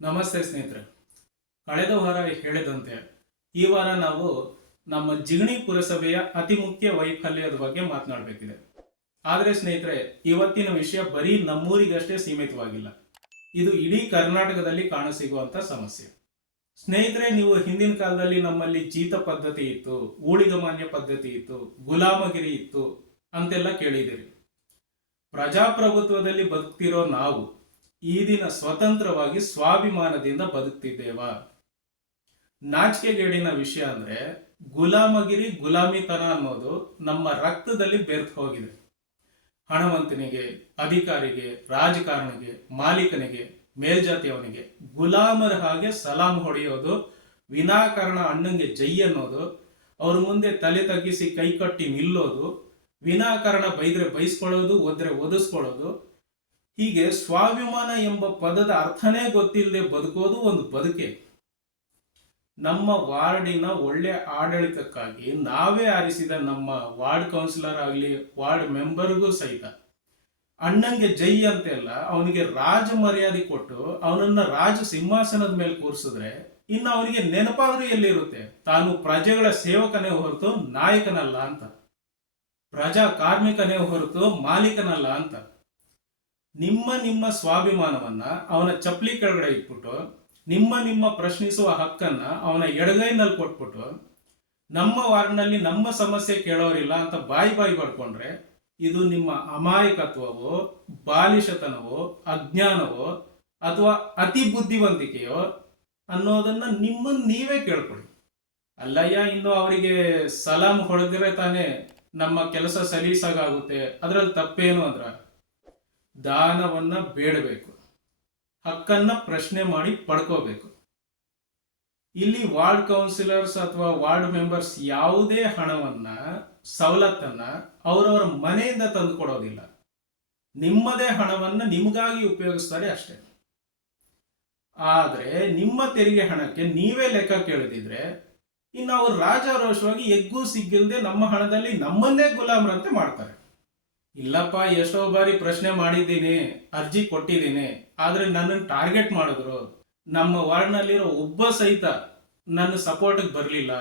ನಮಸ್ತೆ ಸ್ನೇಹಿತರೆ. ಕಳೆದ ವಾರ ಹೇಳಿದಂತೆ ಈ ವಾರ ನಾವು ನಮ್ಮ ಜಿಗಣಿ ಪುರಸಭೆಯ ಅತಿ ಮುಖ್ಯ ವೈಫಲ್ಯದ ಬಗ್ಗೆ ಮಾತನಾಡಬೇಕಿದೆ. ಆದರೆ ಸ್ನೇಹಿತರೆ, ಇವತ್ತಿನ ವಿಷಯ ಬರೀ ನಮ್ಮೂರಿಗಷ್ಟೇ ಸೀಮಿತವಾಗಿಲ್ಲ. ಇದು ಇಡೀ ಕರ್ನಾಟಕದಲ್ಲಿ ಕಾಣಸಿಗುವಂತ ಸಮಸ್ಯೆ. ಸ್ನೇಹಿತರೆ, ನೀವು ಹಿಂದಿನ ಕಾಲದಲ್ಲಿ ನಮ್ಮಲ್ಲಿ ಜೀತ ಪದ್ಧತಿ ಇತ್ತು, ಊಳಿಗಮಾನ್ಯ ಪದ್ಧತಿ ಇತ್ತು, ಗುಲಾಮಗಿರಿ ಇತ್ತು ಅಂತೆಲ್ಲ ಕೇಳಿದಿರಿ. ಪ್ರಜಾಪ್ರಭುತ್ವದಲ್ಲಿ ಬದುಕ್ತಿರೋ ನಾವು ಈ ದಿನ ಸ್ವತಂತ್ರವಾಗಿ ಸ್ವಾಭಿಮಾನದಿಂದ ಬದುಕ್ತಿದ್ದೇವಾ? ನಾಚಿಕೆಗೇಡಿನ ವಿಷಯ ಅಂದ್ರೆ ಗುಲಾಮಗಿರಿ, ಗುಲಾಮಿತನ ಅನ್ನೋದು ನಮ್ಮ ರಕ್ತದಲ್ಲಿ ಬೆರೆತು ಹೋಗಿದೆ. ಹಣವಂತನಿಗೆ, ಅಧಿಕಾರಿಗೆ, ರಾಜಕಾರಣಿಗೆ, ಮಾಲೀಕನಿಗೆ, ಮೇಲ್ಜಾತಿಯವನಿಗೆ ಗುಲಾಮರ ಹಾಗೆ ಸಲಾಂ ಹೊಡೆಯೋದು, ವಿನಾಕಾರಣ ಅಣ್ಣಂಗೆ ಜೈ ಅನ್ನೋದು, ಅವ್ರ ಮುಂದೆ ತಲೆ ತಗ್ಗಿಸಿ ಕೈಕಟ್ಟಿ ನಿಲ್ಲೋದು, ವಿನಾಕಾರಣ ಬೈದ್ರೆ ಬೈಸ್ಕೊಳ್ಳೋದು, ಒದ್ರೆ ಒದಿಸ್ಕೊಳ್ಳೋದು, ಹೀಗೆ ಸ್ವಾಭಿಮಾನ ಎಂಬ ಪದದ ಅರ್ಥನೇ ಗೊತ್ತಿಲ್ಲದೆ ಬದುಕೋದು ಒಂದು ಬದುಕೆ. ನಮ್ಮ ವಾರ್ಡಿನ ಒಳ್ಳೆ ಆಡಳಿತಕ್ಕಾಗಿ ನಾವೇ ಆರಿಸಿದ ನಮ್ಮ ವಾರ್ಡ್ ಕೌನ್ಸಿಲರ್ ಆಗಲಿ, ವಾರ್ಡ್ ಮೆಂಬರ್ಗೂ ಸಹಿತ ಅಣ್ಣಂಗೆ ಜೈ ಅಂತೆಲ್ಲ ಅವನಿಗೆ ರಾಜ ಮರ್ಯಾದೆ ಕೊಟ್ಟು ಅವನನ್ನ ರಾಜ ಸಿಂಹಾಸನದ ಮೇಲೆ ಕೂರಿಸಿದ್ರೆ ಇನ್ನು ಅವನಿಗೆ ನೆನಪಾದ್ರೂ ಎಲ್ಲಿರುತ್ತೆ ತಾನು ಪ್ರಜೆಗಳ ಸೇವಕನೇ ಹೊರತು ನಾಯಕನಲ್ಲ ಅಂತ, ಪ್ರಜಾ ಕಾರ್ಮಿಕನೇ ಹೊರತು ಮಾಲೀಕನಲ್ಲ ಅಂತ. ನಿಮ್ಮ ಸ್ವಾಭಿಮಾನವನ್ನ ಅವನ ಚಪ್ಪಲಿ ಕೆಳಗಡೆ ಇಟ್ಬಿಟ್ಟು, ನಿಮ್ಮ ಪ್ರಶ್ನಿಸುವ ಹಕ್ಕನ್ನ ಅವನ ಎಡಗೈನಲ್ಲಿ ಕೊಟ್ಬಿಟ್ಟು, ನಮ್ಮ ವಾರ್ಡ್ನಲ್ಲಿ ನಮ್ಮ ಸಮಸ್ಯೆ ಕೇಳೋರಿಲ್ಲ ಅಂತ ಬಾಯಿ ಬಡ್ಕೊಂಡ್ರೆ ಇದು ನಿಮ್ಮ ಅಮಾಯಕತ್ವವೋ, ಬಾಲಿಶತನವೋ, ಅಜ್ಞಾನವೋ ಅಥವಾ ಅತಿ ಬುದ್ಧಿವಂತಿಕೆಯೋ ಅನ್ನೋದನ್ನ ನಿಮ್ಮನ್ನು ನೀವೇ ಕೇಳ್ಕೊಳ್ಳಿ. ಅಲ್ಲಯ್ಯ, ಇನ್ನು ಅವರಿಗೆ ಸಲಾಂ ಹೊಡೆದಿರೆ ತಾನೇ ನಮ್ಮ ಕೆಲಸ ಸಲೀಸಾಗುತ್ತೆ, ಅದರಲ್ಲಿ ತಪ್ಪೇನು ಅಂದ್ರ ದಾನವನ್ನ ಬೇಡಬೇಕು, ಹಕ್ಕನ್ನ ಪ್ರಶ್ನೆ ಮಾಡಿ ಪಡ್ಕೋಬೇಕು. ಇಲ್ಲಿ ವಾರ್ಡ್ ಕೌನ್ಸಿಲರ್ಸ್ ಅಥವಾ ವಾರ್ಡ್ ಮೆಂಬರ್ಸ್ ಯಾವುದೇ ಹಣವನ್ನ, ಸವಲತ್ತನ್ನ ಅವರವರ ಮನೆಯಿಂದ ತಂದು ಕೊಡೋದಿಲ್ಲ. ನಿಮ್ಮದೇ ಹಣವನ್ನ ನಿಮಗಾಗಿ ಉಪಯೋಗಿಸ್ತಾರೆ ಅಷ್ಟೇ. ಆದ್ರೆ ನಿಮ್ಮ ತೆರಿಗೆ ಹಣಕ್ಕೆ ನೀವೇ ಲೆಕ್ಕ ಕೇಳದಿದ್ರೆ ಇನ್ನು ಅವರು ರಾಜಾರೋಷವಾಗಿ ಎಗ್ಗೂ ಸಿಗ್ಗಿಲ್ದೆ ನಮ್ಮ ಹಣದಲ್ಲಿ ನಮ್ಮನ್ನೇ ಗುಲಾಮರಂತೆ ಮಾಡ್ತಾರೆ. ಇಲ್ಲಪ್ಪ, ಎಷ್ಟೋ ಬಾರಿ ಪ್ರಶ್ನೆ ಮಾಡಿದ್ದೀನಿ, ಅರ್ಜಿ ಕೊಟ್ಟಿದ್ದೀನಿ, ಆದ್ರೆ ನನ್ನನ್ನು ಟಾರ್ಗೆಟ್ ಮಾಡಿದ್ರು, ನಮ್ಮ ವಾರ್ಡ್ನಲ್ಲಿರೋ ಒಬ್ಬ ಸಹಿತ ನನ್ನ ಸಪೋರ್ಟ್ಗೆ ಬರಲಿಲ್ಲ,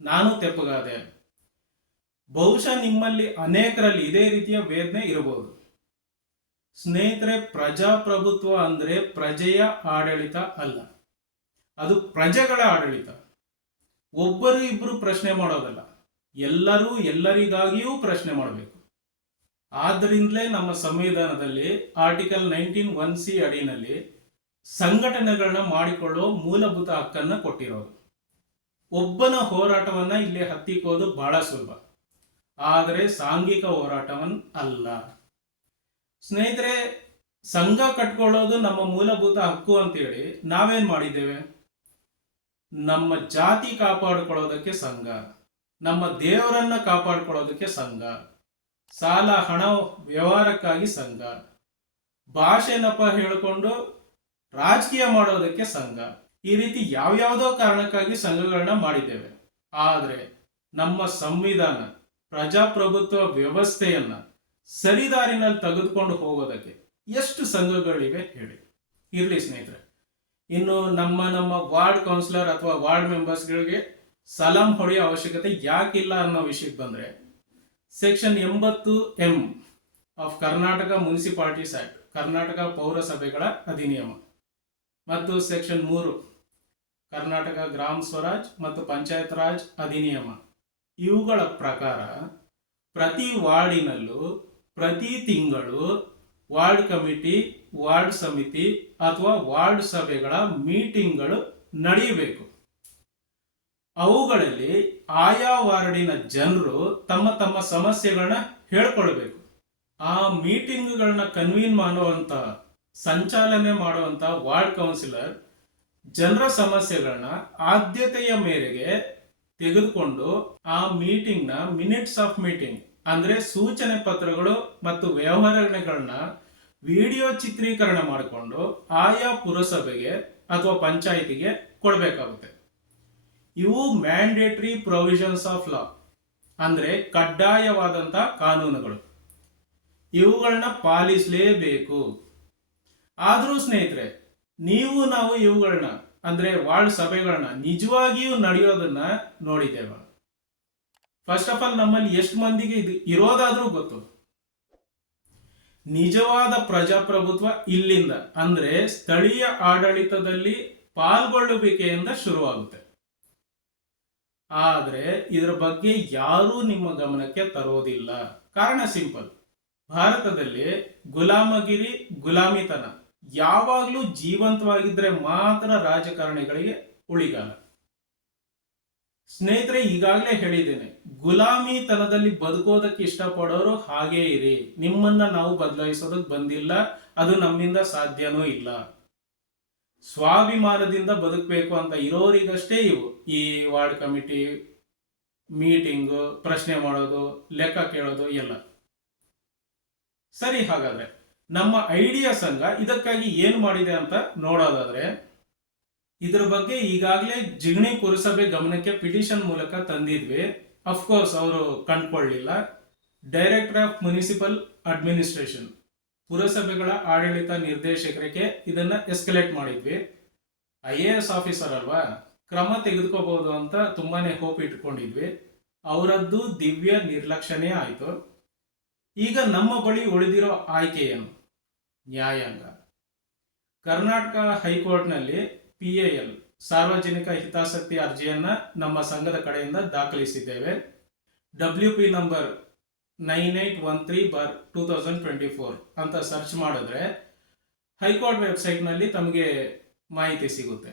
ನಾನು ತೆಪ್ಪಗಾದೆ. ಬಹುಶಃ ನಿಮ್ಮಲ್ಲಿ ಅನೇಕರಲ್ಲಿ ಇದೇ ರೀತಿಯ ವೇದನೆ ಇರಬಹುದು. ಸ್ನೇಹಿತರೆ, ಪ್ರಜಾಪ್ರಭುತ್ವ ಅಂದ್ರೆ ಪ್ರಜೆಯ ಆಡಳಿತ ಅಲ್ಲ, ಅದು ಪ್ರಜೆಗಳ ಆಡಳಿತ. ಒಬ್ಬರು ಇಬ್ಬರು ಪ್ರಶ್ನೆ ಮಾಡೋದಲ್ಲ, ಎಲ್ಲರೂ ಎಲ್ಲರಿಗಾಗಿಯೂ ಪ್ರಶ್ನೆ ಮಾಡಬೇಕು. ಆದ್ದರಿಂದಲೇ ನಮ್ಮ ಸಂವಿಧಾನದಲ್ಲಿ ಆರ್ಟಿಕಲ್ 19(1)(c) ಅಡಿನಲ್ಲಿ ಸಂಘಟನೆಗಳನ್ನ ಮಾಡಿಕೊಳ್ಳುವ ಮೂಲಭೂತ ಹಕ್ಕನ್ನ ಕೊಟ್ಟಿರೋದು. ಒಬ್ಬನ ಹೋರಾಟವನ್ನ ಇಲ್ಲಿ ಹತ್ತಿಕ್ಕೋದು ಬಹಳ ಸುಲಭ, ಆದರೆ ಸಾಂಘಿಕ ಹೋರಾಟವನ್ನ ಅಲ್ಲ. ಸ್ನೇಹಿತರೆ, ಸಂಘ ಕಟ್ಕೊಳ್ಳೋದು ನಮ್ಮ ಮೂಲಭೂತ ಹಕ್ಕು ಅಂತೇಳಿ ನಾವೇನ್ ಮಾಡಿದ್ದೇವೆ? ನಮ್ಮ ಜಾತಿ ಕಾಪಾಡಿಕೊಳ್ಳೋದಕ್ಕೆ ಸಂಘ, ನಮ್ಮ ದೇವರನ್ನ ಕಾಪಾಡಿಕೊಳ್ಳೋದಕ್ಕೆ ಸಂಘ, ಸಾಲ ಹಣ ವ್ಯವಹಾರಕ್ಕಾಗಿ ಸಂಘ, ಭಾಷೆ ನೆಪ ಹೇಳಿಕೊಂಡು ರಾಜಕೀಯ ಮಾಡೋದಕ್ಕೆ ಸಂಘ, ಈ ರೀತಿ ಯಾವ್ಯಾವುದೋ ಕಾರಣಕ್ಕಾಗಿ ಸಂಘಗಳನ್ನ ಮಾಡಿದ್ದೇವೆ. ಆದರೆ ನಮ್ಮ ಸಂವಿಧಾನ ಪ್ರಜಾಪ್ರಭುತ್ವ ವ್ಯವಸ್ಥೆಯನ್ನ ಸರಿದಾರಿನಲ್ಲಿ ತೆಗೆದುಕೊಂಡು ಹೋಗೋದಕ್ಕೆ ಎಷ್ಟು ಸಂಘಗಳಿವೆ ಹೇಳಿ? ಇರ್ಲಿ ಸ್ನೇಹಿತರೆ, ಇನ್ನು ನಮ್ಮ ವಾರ್ಡ್ ಕೌನ್ಸಿಲರ್ ಅಥವಾ ವಾರ್ಡ್ ಮೆಂಬರ್ಸ್ಗಳಿಗೆ ಸಲಾಂ ಹೊಡೆಯೋ ಅವಶ್ಯಕತೆ ಯಾಕಿಲ್ಲ ಅನ್ನೋ ವಿಷಯಕ್ಕೆ ಬಂದ್ರೆ, section 80(m) of Karnataka municipalities act, Karnataka ಪೌರಸಭೆಗಳ ಅಧಿನಿಯಮ, ಮತ್ತು ಸೆಕ್ಷನ್ 3 ಕರ್ನಾಟಕ ಗ್ರಾಮ ಸ್ವರಾಜ್ ಮತ್ತು ಪಂಚಾಯತ್ ರಾಜ್ ಅಧಿನಿಯಮ, ಇವುಗಳ ಪ್ರಕಾರ ಪ್ರತಿ ವಾರ್ಡಿನಲ್ಲೂ ಪ್ರತಿ ತಿಂಗಳು ವಾರ್ಡ್ ಕಮಿಟಿ, ವಾರ್ಡ್ ಸಮಿತಿ ಅಥವಾ ವಾರ್ಡ್ ಸಭೆಗಳ ಮೀಟಿಂಗ್ಗಳು ನಡೆಯಬೇಕು. ಅವುಗಳಲ್ಲಿ ಆಯಾ ವಾರ್ಡಿನ ಜನರು ತಮ್ಮ ಸಮಸ್ಯೆಗಳನ್ನ ಹೇಳ್ಕೊಳ್ಬೇಕು. ಆ ಮೀಟಿಂಗ್ಗಳನ್ನ ಕನ್ವೀನ್ ಮಾಡುವಂತ, ಸಂಚಾಲನೆ ಮಾಡುವಂತ ವಾರ್ಡ್ ಕೌನ್ಸಿಲರ್ ಜನರ ಸಮಸ್ಯೆಗಳನ್ನ ಆದ್ಯತೆಯ ಮೇರೆಗೆ ತೆಗೆದುಕೊಂಡು ಆ ಮೀಟಿಂಗ್ನ ಮಿನಿಟ್ಸ್ ಆಫ್ ಮೀಟಿಂಗ್ ಅಂದ್ರೆ ಸೂಚನೆ ಪತ್ರಗಳು ಮತ್ತು ವ್ಯವಹಾರಗಳನ್ನ ವಿಡಿಯೋ ಚಿತ್ರೀಕರಣ ಮಾಡಿಕೊಂಡು ಆಯಾ ಪುರಸಭೆಗೆ ಅಥವಾ ಪಂಚಾಯಿತಿಗೆ ಕೊಡಬೇಕಾಗುತ್ತೆ. ಇವು ಮ್ಯಾಂಡೇಟರಿ ಪ್ರೊವಿಷನ್ಸ್ ಆಫ್ ಲಾ, ಅಂದ್ರೆ ಕಡ್ಡಾಯವಾದಂತ ಕಾನೂನುಗಳು. ಇವುಗಳನ್ನ ಪಾಲಿಸಲೇಬೇಕು. ಆದರೂ ಸ್ನೇಹಿತರೆ, ನೀವು ನಾವು ಇವುಗಳನ್ನ ಅಂದ್ರೆ ವಾರ್ಡ್ ಸಭೆಗಳನ್ನ ನಿಜವಾಗಿಯೂ ನಡೆಯೋದನ್ನ ನೋಡಿದ್ದೇವ? ಫಸ್ಟ್ ಆಫ್ ಆಲ್ ನಮ್ಮಲ್ಲಿ ಎಷ್ಟು ಮಂದಿಗೆ ಇದು ಇರೋದಾದ್ರೂ ಗೊತ್ತು? ನಿಜವಾದ ಪ್ರಜಾಪ್ರಭುತ್ವ ಇಲ್ಲಿಂದ ಅಂದ್ರೆ ಸ್ಥಳೀಯ ಆಡಳಿತದಲ್ಲಿ ಪಾಲ್ಗೊಳ್ಳುವಿಕೆಯಿಂದ ಶುರುವಾಗುತ್ತೆ. ಆದ್ರೆ ಇದರ ಬಗ್ಗೆ ಯಾರೂ ನಿಮ್ಮ ಗಮನಕ್ಕೆ ತರೋದಿಲ್ಲ. ಕಾರಣ ಸಿಂಪಲ್, ಭಾರತದಲ್ಲಿ ಗುಲಾಮಗಿರಿ, ಗುಲಾಮಿತನ ಯಾವಾಗ್ಲೂ ಜೀವಂತವಾಗಿದ್ರೆ ಮಾತ್ರ ರಾಜಕಾರಣಿಗಳಿಗೆ ಉಳಿಗಾಲ. ಸ್ನೇಹಿತರೆ, ಈಗಾಗಲೇ ಹೇಳಿದ್ದೇನೆ, ಗುಲಾಮಿತನದಲ್ಲಿ ಬದುಕೋದಕ್ಕೆ ಇಷ್ಟಪಡೋರು ಹಾಗೇ ಇರಿ. ನಿಮ್ಮನ್ನ ನಾವು ಬದಲಾಯಿಸೋದಕ್ಕೆ ಬಂದಿಲ್ಲ, ಅದು ನಮ್ಮಿಂದ ಸಾಧ್ಯನೂ ಇಲ್ಲ. ಸ್ವಾಭಿಮಾನದಿಂದ ಬದುಕಬೇಕು ಅಂತ ಇರೋರಿಗಷ್ಟೇ ಇವು ಈ ವಾರ್ಡ್ ಕಮಿಟಿ ಮೀಟಿಂಗು, ಪ್ರಶ್ನೆ ಮಾಡೋದು, ಲೆಕ್ಕ ಕೇಳೋದು ಎಲ್ಲ. ಸರಿ, ಹಾಗಾದ್ರೆ ನಮ್ಮ ಐಡಿಯಾ ಸಂಘ ಇದಕ್ಕಾಗಿ ಏನು ಮಾಡಿದೆ ಅಂತ ನೋಡೋದಾದ್ರೆ, ಇದ್ರ ಬಗ್ಗೆ ಈಗಾಗಲೇ ಜಿಗಣಿ ಪುರಸಭೆ ಗಮನಕ್ಕೆ ಪಿಟಿಷನ್ ಮೂಲಕ ತಂದಿದ್ವಿ. ಅಫ್ಕೋರ್ಸ್ ಅವರು ಕಂಡುಕೊಳ್ಳಿಲ್ಲ. ಡೈರೆಕ್ಟರ್ ಆಫ್ ಮುನಿಸಿಪಲ್ ಅಡ್ಮಿನಿಸ್ಟ್ರೇಷನ್, ಪುರಸಭೆಗಳ ಆಡಳಿತ ನಿರ್ದೇಶಕರಿಗೆ ಇದನ್ನ ಎಸ್ಕಲೇಟ್ ಮಾಡಿದ್ವಿ. IAS ಆಫೀಸರ್ ಅಲ್ವಾ, ಕ್ರಮ ತೆಗೆದುಕೋಬಹುದು ಅಂತ ತುಂಬಾನೇ ಹೋಪ್ ಇಟ್ಕೊಂಡಿದ್ವಿ. ಅವರದ್ದು ದಿವ್ಯ ನಿರ್ಲಕ್ಷ್ಯನೇ ಆಯಿತು. ಈಗ ನಮ್ಮ ಬಳಿ ಉಳಿದಿರೋ ಆಯ್ಕೆ ಏನು? ನ್ಯಾಯಾಂಗ. ಕರ್ನಾಟಕ ಹೈಕೋರ್ಟ್ನಲ್ಲಿ PAL ಸಾರ್ವಜನಿಕ ಹಿತಾಸಕ್ತಿ ಅರ್ಜಿಯನ್ನ ನಮ್ಮ ಸಂಘದ ಕಡೆಯಿಂದ ದಾಖಲಿಸಿದ್ದೇವೆ. WP ನಂಬರ್ 9813/2024 ಅಂತ ಸರ್ಚ್ ಮಾಡಿದ್ರೆ ಹೈಕೋರ್ಟ್ ವೆಬ್ಸೈಟ್ನಲ್ಲಿ ತಮಗೆ ಮಾಹಿತಿ ಸಿಗುತ್ತೆ.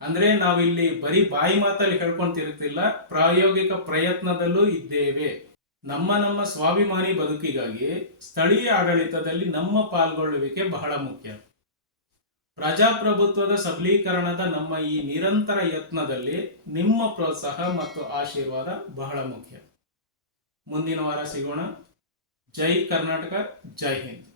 ಅಂದ್ರೆ ನಾವಿಲ್ಲಿ ಬರೀ ಬಾಯಿ ಮಾತಲ್ಲಿ ಹೇಳ್ಕೊಂಡು ತಿರುಗ್ತಿಲ್ಲ, ಪ್ರಾಯೋಗಿಕ ಪ್ರಯತ್ನದಲ್ಲೂ ಇದ್ದೇವೆ. ನಮ್ಮ ಸ್ವಾಭಿಮಾನಿ ಬದುಕಿಗಾಗಿ ಸ್ಥಳೀಯ ಆಡಳಿತದಲ್ಲಿ ನಮ್ಮ ಪಾಲ್ಗೊಳ್ಳುವಿಕೆ ಬಹಳ ಮುಖ್ಯ. ಪ್ರಜಾಪ್ರಭುತ್ವದ ಸಬಲೀಕರಣದ ನಮ್ಮ ಈ ನಿರಂತರ ಯತ್ನದಲ್ಲಿ ನಿಮ್ಮ ಪ್ರೋತ್ಸಾಹ ಮತ್ತು ಆಶೀರ್ವಾದ ಬಹಳ ಮುಖ್ಯ. ಮುಂದಿನ ವಾರ ಸಿಗೋಣ. ಜೈ ಕರ್ನಾಟಕ, ಜೈ ಹಿಂದ್.